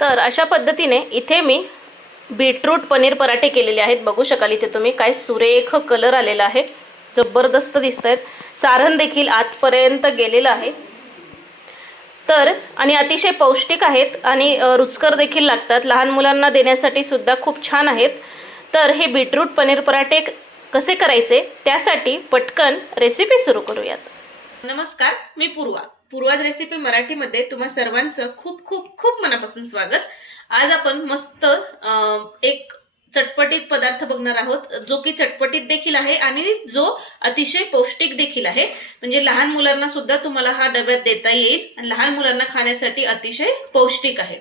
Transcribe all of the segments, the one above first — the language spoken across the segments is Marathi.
तर अशा पद्धतीने इथे मी बीटरूट पनीर पराठे केलेले आहेत. बघू शकाल इथे तुम्ही काय सुरेख कलर आलेला आहे. जबरदस्त दिसत आहेत सारण देखील आतपर्यंत गेलेलं आहे. तर आणि अतिशय पौष्टिक आहेत आणि रुचकर देखील लागतात. लहान मुलांना देण्यासाठी सुद्धा खूप छान आहेत. तर हे बीटरूट पनीर पराठे कसे करायचे? त्यासाठी पटकन रेसिपी सुरू करूयात. नमस्कार मी पूर्वा. पूर्वाज रेसिपी मराठीमध्ये तुम्हा सर्वांचं खूप खूप खूप मनापासून स्वागत. आज आपण मस्त एक चटपटीत पदार्थ बघणार आहोत जो की चटपटीत देखील आहे आणि जो अतिशय पौष्टिक देखील आहे. म्हणजे लहान मुलांना सुद्धा तुम्हाला हा डब्यात देता येईल आणि लहान मुलांना खाण्यासाठी अतिशय पौष्टिक आहे.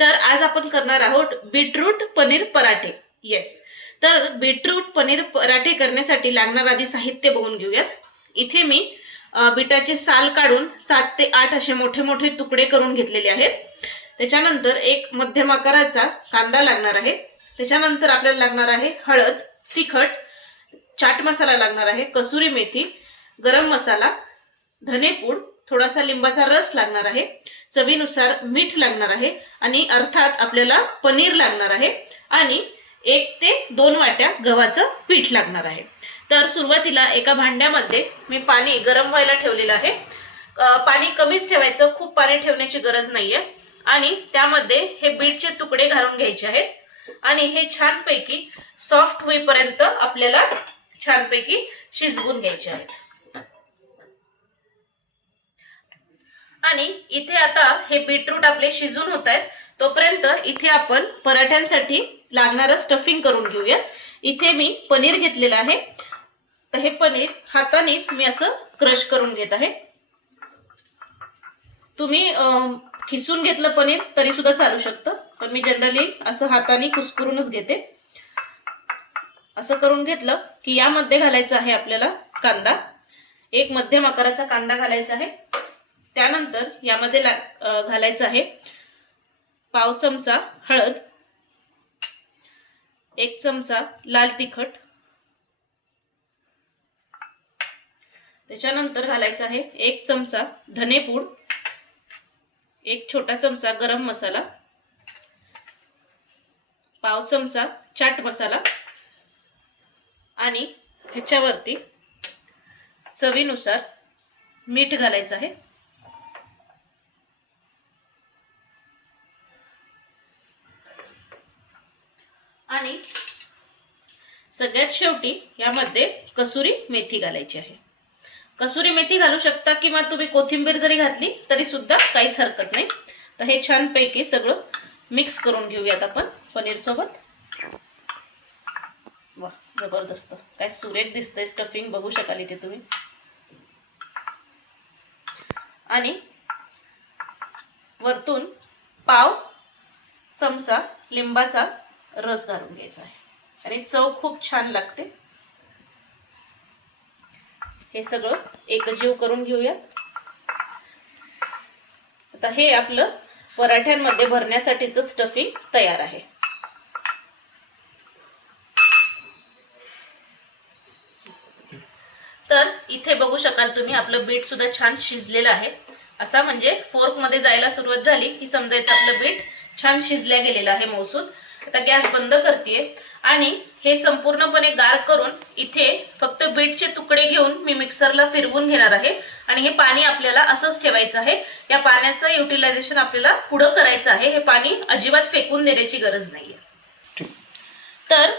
तर आज आपण करणार आहोत बीटरूट पनीर पराठे. येस तर बीटरूट पनीर पराठे करण्यासाठी लागणार आधी साहित्य बघून घेऊयात. इथे मी बिटाची साल काढून सात ते आठ असे मोठे मोठे तुकडे करून घेतलेले आहेत. त्याच्यानंतर एक मध्यम आकाराचा कांदा लागणार आहे. त्याच्यानंतर आपल्याला लागणार आहे हळद तिखट चाट मसाला लागणार आहे कसुरी मेथी गरम मसाला धनेपूड थोडासा लिंबाचा रस लागणार आहे चवीनुसार मीठ लागणार आहे आणि अर्थात आपल्याला पनीर लागणार आहे आणि एक ते दोन वाट्या गव्हाचं पीठ लागणार आहे. तर सुरुवातीला एका भांड्यामध्ये मी पाणी गरम व्हायला ठेवलेलं आहे. पाणी कमीच ठेवायचं खूप पाणी ठेवण्याची गरज नाहीये. आणि त्यामध्ये हे बीटचे तुकडे घालून घ्यायचे आहेत. आणि हे छानपैकी सॉफ्ट होईपर्यंत आपल्याला छानपैकी शिजवून घ्यायचे आहेत. आणि इथे आता हे बीटरूट आपले शिजून होत आहेत. तोपर्यंत इथे आपण पराठ्यांसाठी लागणारं स्टफिंग करून घेऊया. इथे मी पनीर घेतलेलं आहे. तर हे पनीर हातानेच मी असं क्रश करून घेत आहे. तुम्ही खिसून घेतलं पनीर तरी सुद्धा चालू शकतं पण मी जनरली असं हाताने कुस्करूनच घेते. असं करून घेतलं की यामध्ये घालायचं आहे आपल्याला कांदा. एक मध्यम आकाराचा कांदा घालायचा आहे. त्यानंतर यामध्ये ला घालायचं आहे पाव चमचा हळद एक चमचा लाल तिखट त्याच्यानंतर घालायचं आहे एक चमचा धनेपूड एक छोटा चमचा गरम मसाला पाव चमचा चाट मसाला आणि ह्याच्यावरती चवीनुसार मीठ घालायचं आहे. आणि सगळ्यात शेवटी यामध्ये कसुरी मेथी घालायची आहे. कसुरी मेथी घालू शकता किंवा तुम्ही कोथिंबीर जरी घातली तरी सुद्धा काहीच हरकत नाही. तर हे छानपैकी सगळं मिक्स करून घेऊयात आपण पनीर सोबत वा जबरदस्त. काय सुरेख दिसतंय स्टफिंग बघू शकाल इथे तुम्ही. आणि वरतून पाव चमचा लिंबाचा रस घालून घ्यायचा आहे. आणि चव खूप छान लागते. हे सगळं एकजीव करून घेऊया. आता हे आपलं पराठ्यांमध्ये भरण्यासाठीचं स्टफिंग तयार आहे. तर इथे बघू शकाल तुम्ही आपलं बीट सुद्धा छान शिजलेलं आहे. असा म्हणजे फोर्कमध्ये जायला सुरुवात झाली. की समजायचं आपलं बीट छान शिजल्या गेलेलं आहे मौसूद. आता गॅस बंद करते आणि हे संपूर्णपणे गार करून इथे फक्त बीटचे तुकडे घेऊन मी मिक्सरला फिरवून घेणार आहे. आणि हे पाणी आपल्याला असंच ठेवायचं आहे. या पाण्याचं युटिलायझेशन आपल्याला पुढं करायचं आहे. हे पाणी अजिबात फेकून देण्याची गरज नाहीये. तर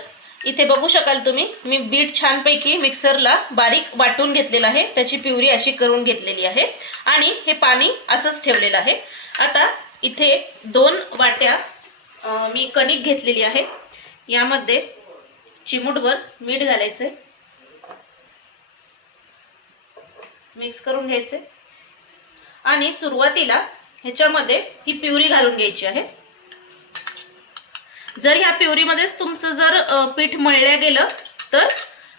इथे बघू शकाल तुम्ही मी बीट छानपैकी मिक्सरला बारीक वाटून घेतलेलं आहे. त्याची प्युरी अशी करून घेतलेली आहे. आणि हे पाणी असंच ठेवलेलं आहे. आता इथे दोन वाट्या मी कणिक घेतलेली आहे. यामध्ये चिमूटभर मीठ घालायचे. मिक्स करून घ्यायचे. आणि सुरुवातीला ह्याच्यामध्ये ही प्युरी घालून घ्यायची आहे. जर ह्या प्युरीमध्येच तुमचं जर पीठ मळल्या गेलं तर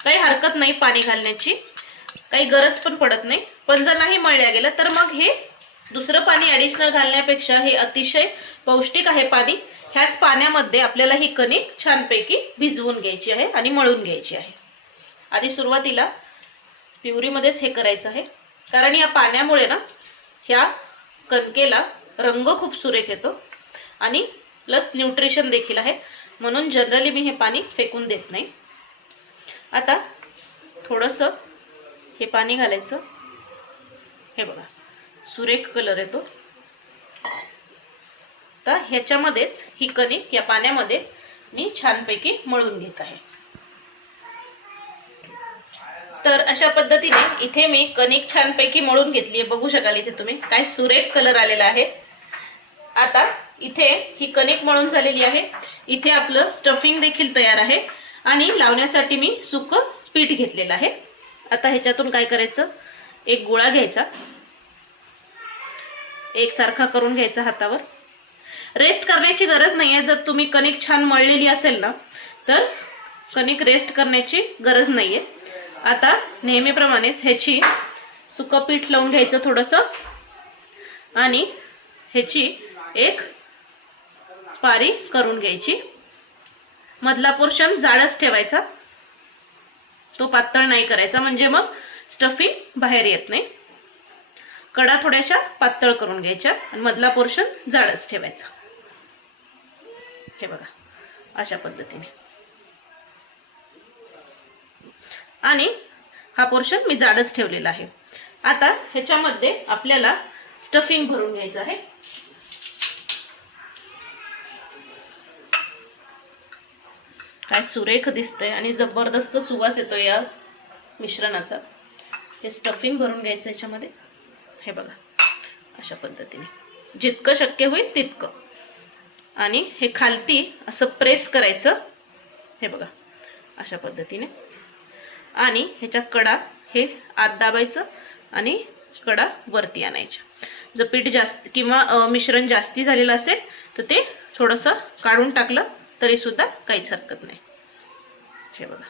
काही हरकत नाही पाणी घालण्याची. काही गरज पण पडत नाही. पण जर नाही मळल्या गेलं तर मग हे दुसरं पाणी ॲडिशनल घालण्यापेक्षा हे अतिशय पौष्टिक आहे पाणी. ह्याच पाण्यामध्ये आपल्याला ही कणिक छानपैकी भिजवून घ्यायची आहे आणि मळून घ्यायची आहे. आधी सुरुवातीला प्युरीमध्येच हे करायचं आहे. कारण या पाण्यामुळे ना ह्या कणकेला रंग खूप सुरेख येतो आणि प्लस न्यूट्रिशन देखील आहे. म्हणून जनरली मी हे पाणी फेकून देत नाही. आता थोडंसं हे पाणी घालायचं. हे बघा. सुरेख कलर येतो. तर ह्याच्यामध्येच ही कणिक या पाण्यामध्ये मी छानपैकी मळून घेत आहे. तर अशा पद्धतीने इथे मी कणिक छानपैकी मळून घेतली आहे. बघू शकाल इथे तुम्ही. काय सुरेख कलर आलेला आहे. आता इथे ही कणिक मळून झालेली आहे. इथे आपलं स्टफिंग देखील तयार आहे. आणि लावण्यासाठी मी सुकं पीठ घेतलेलं आहे. आता ह्याच्यातून काय करायचं? एक गोळा घ्यायचा. एकसारखा करून घ्यायचा हातावर. रेस्ट करण्याची गरज नाही आहे जर तुम्ही कणिक छान मळलेली असेल ना तर कणिक रेस्ट करण्याची गरज नाही आहे आता नेहमीप्रमाणेच ह्याची सुकं पीठ लावून घ्यायचं थोडंसं. आणि ह्याची एक पारी करून घ्यायची. मधला पोर्शन जाडच ठेवायचा. तो पातळ नाही करायचा. म्हणजे मग स्टफिंग बाहेर येत नाही. कडा थोड्याशा पातळ करून घ्यायच्या आणि मधला पोर्शन जाडच ठेवायचा. हे बघा अशा पद्धतीने. आणि हा पोर्शन मी जाडच ठेवलेला आहे. आता ह्याच्यामध्ये आपल्याला स्टफिंग भरून घ्यायचं आहे. काय सुरेख दिसतंय आणि जबरदस्त सुवास येतो या मिश्रणाचा. हे स्टफिंग भरून घ्यायचं याच्यामध्ये. हे बघा. अशा पद्धतीने. जितकं शक्य होईल तितकं. आणि हे खालती असं प्रेस करायचं. हे बघा. अशा पद्धतीने. आणि ह्याच्या कडा हे आत दाबायचं आणि कडा वरती आणायच्या जर पीठ जास्त किंवा मिश्रण जास्ती झालेलं असेल तर ते थोडंसं काढून टाकलं तरीसुद्धा काहीच हरकत नाही. हे बघा.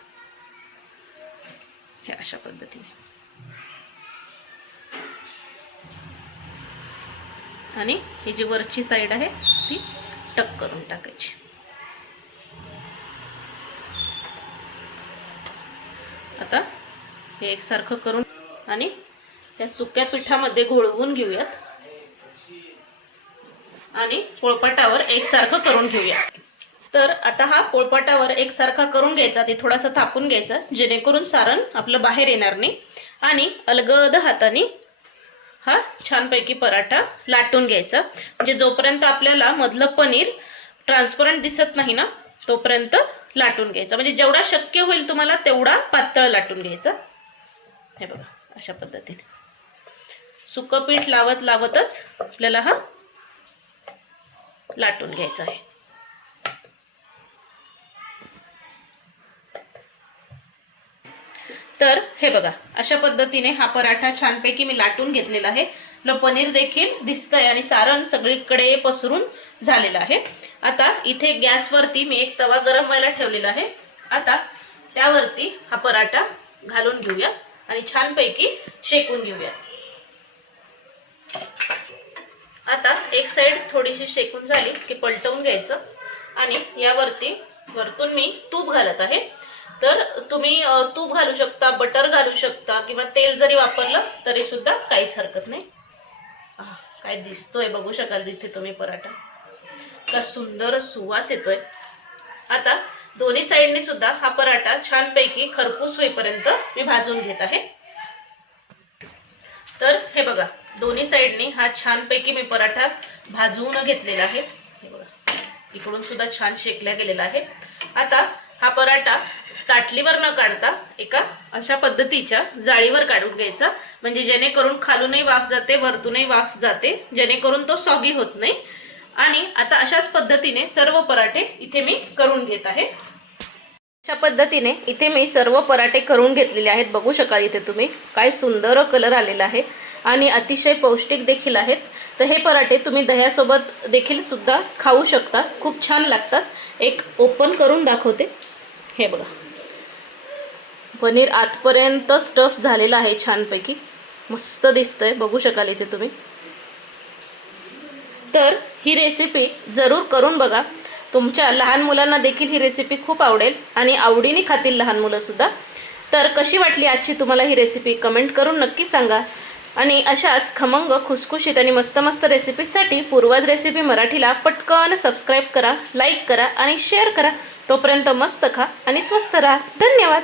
हे अशा पद्धतीने. आणि ही जी वरची साईड आहे ती टक करून टाकायची. आता हे एकसारखं करून आणि त्या सुक्या पिठामध्ये घोळवून घेऊयात. आणि पोळपाटावर एकसारखं करून घेऊया तर आता हा पोळपाटावर एकसारखा करून घ्यायचा ते थोडासा थापून घ्यायचा जेणेकरून सारण आपलं बाहेर येणार नाही. आणि अलगद हाताने हा छानपैकी पराठा लाटून घ्यायचा. म्हणजे जोपर्यंत आपल्याला मधलं पनीर ट्रान्सपरंट दिसत नाही ना तोपर्यंत लाटून घ्यायचा. म्हणजे जेवढा शक्य होईल तुम्हाला तेवढा पातळ लाटून घ्यायचा. हे बघा अशा पद्धतीने. सुकं पीठ लावत लावतच आपल्याला हा लाटून घ्यायचा आहे. तर हे बघा अशा पद्धतीने हा पराठा छानपैकी मी लाटून घेतलेला आहे. आपलं पनीर देखील दिसतंय आणि सारण सगळीकडे पसरून झालेलं आहे. आता इथे गॅसवरती मी एक तवा गरम व्हायला ठेवलेला आहे. आता त्यावरती हा पराठा घालून घेऊया आणि छानपैकी शेकून घेऊया. आता एक साईड थोडीशी शेकून झाली की पलटवून घ्यायचं. आणि यावरती वरतून मी तूप घालत आहे. तर तुम्ही तूप घालू शकता बटर घालू शकता किंवा तेल जरी वापरलं तरी सुद्धा काहीच हरकत नाही. काय दिसतोय बघू शकाल तिथे तुम्ही पराठा. का सुंदर सुवास येतोय. आता दोन्ही साईडने सुद्धा हा पराठा छानपैकी खरपूस होईपर्यंत मी भाजून घेत आहे. तर हे बघा दोन्ही साईडने हा छानपैकी मी पराठा भाजवून घेतलेला आहे. हे बघा इकडून सुद्धा छान शेकला गेलेला आहे. आता हा पराठा ताटलीवर न काढता एका अशा पद्धतीच्या जाळीवर काढून घ्यायचा. म्हणजे जेणेकरून खालूनही वाफ जाते वरतूनही वाफ जाते जेणेकरून तो सॉगी होत नाही. आणि आता अशाच पद्धतीने सर्व पराठे इथे मी करून घेत आहे. अशा पद्धतीने इथे मी सर्व पराठे करून घेतलेले आहेत. बघू शकाल इथे तुम्ही काय सुंदर कलर आलेला आहे. आणि अतिशय पौष्टिक देखील आहेत. तर हे पराठे तुम्ही दह्यासोबत देखील सुद्धा खाऊ शकता. खूप छान लागतात. एक ओपन करून दाखवते. हे बघा. पनीर आतपर्यंत स्टफ झालेला आहे छानपैकी. मस्त दिसतंय. बघू शकाल इथे तुम्ही. तर ही रेसिपी जरूर करून बघा. तुमच्या लहान मुलांना देखील ही रेसिपी खूप आवडेल आणि आवडीने खातील लहान मुलंसुद्धा तर कशी वाटली आजची तुम्हाला ही रेसिपी कमेंट करून नक्की सांगा. आणि अशाच खमंग खुसखुशीत आणि मस्त मस्त रेसिपीजसाठी पूर्वाज रेसिपी मराठीला पटकन सबस्क्राईब करा लाईक करा आणि शेअर करा. तोपर्यंत मस्त खा आणि स्वस्त राहा. धन्यवाद.